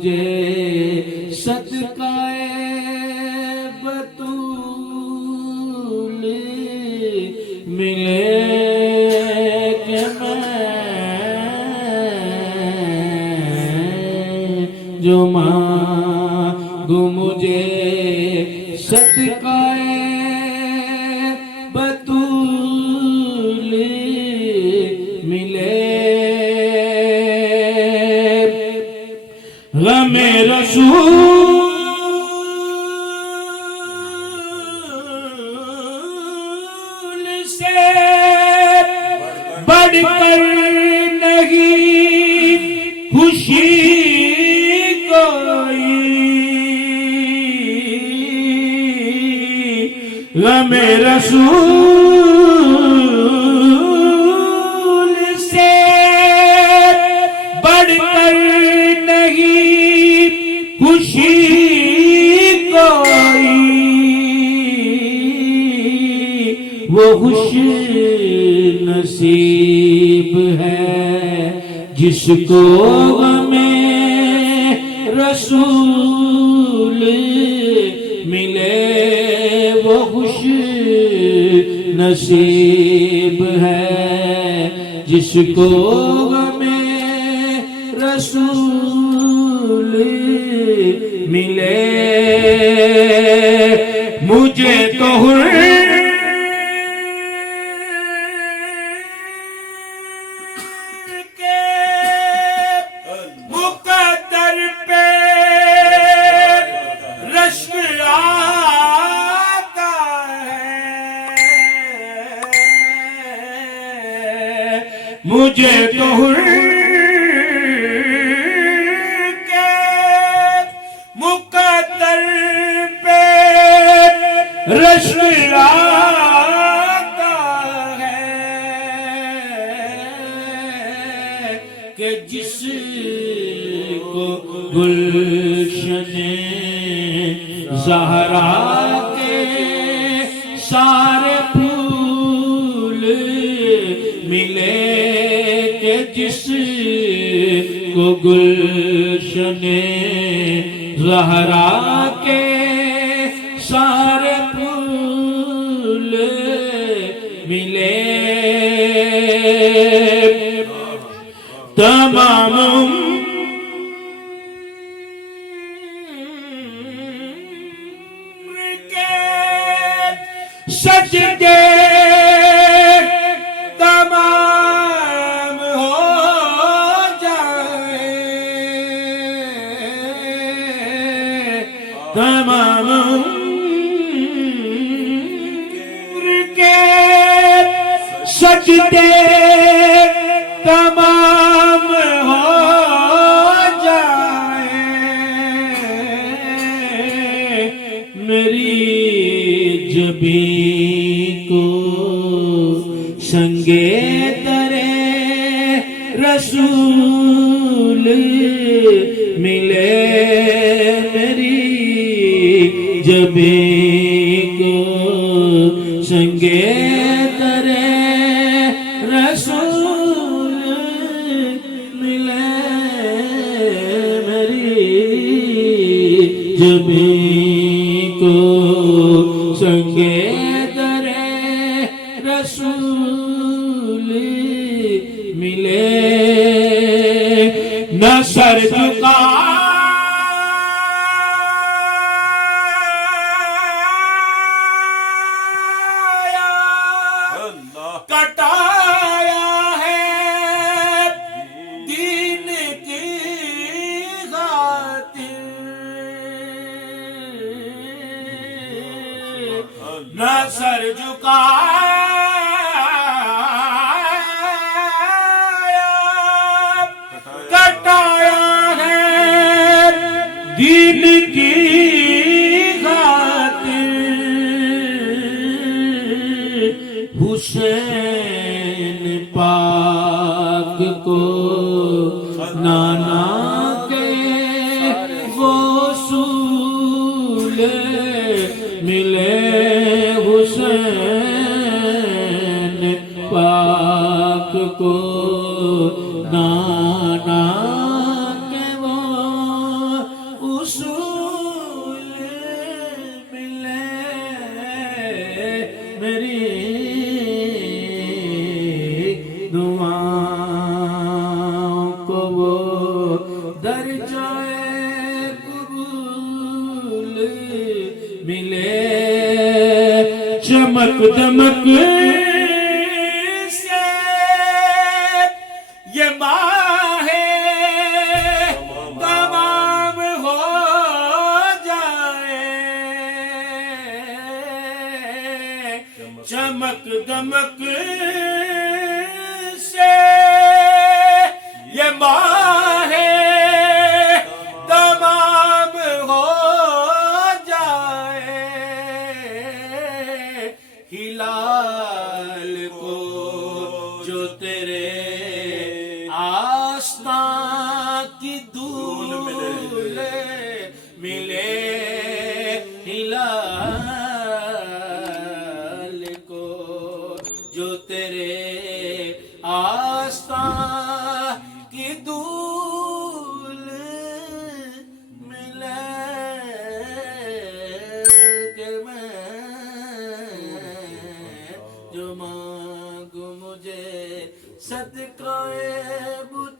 मुझे सदकाए बतूल मिले कि मैं जो मांगू मुझे सदकाए बतूल मिले। गमे रसूल से बढ़कर नहीं खुशी कोई। गमे रसूल से बढ़कर नहीं खुशी कोई। वो खुश नसीब है जिसको गमे रसूल मिले। वो खुश नसीब है जिसको गमे रसूल मिले। मुझे तो मुकद्दर पे रश्क आता है। मुझे तो मुकद्दर पे रश्क आता है कि जिसको गुलशने ज़हरा के सारे फूल मिले। कि जिसको गुलशने ज़हरा के सारे फूल मिले। तमाम उम्र के सजदे तमाम हो जाए। तमाम उम्र के सजदे तमाम हो जाए। मेरी जबी को संगे तरे रसूल मिले। मेरी जबी को संगे तरे रसूल मिले। मेरी जबी को संगे तरे रसूल मिले। न सर झुका कटाया है दीन की खातिर। न सर झुकाया कटाया है दीन की खातिर। हुसैन पाक को नाना के वो सूल मिले। हुसैन पाक को नाना के वो चमक दमक से ये माहे तमाम हो जाए, चमक दमक से ये माहे तमाम हो जाए, हिलाल को जो तेरे आस्था की धूल मिले, हिलाल को जो तेरे आस्था की धूल मिले, के मैं जो मांगू मुझे सदकाए बुत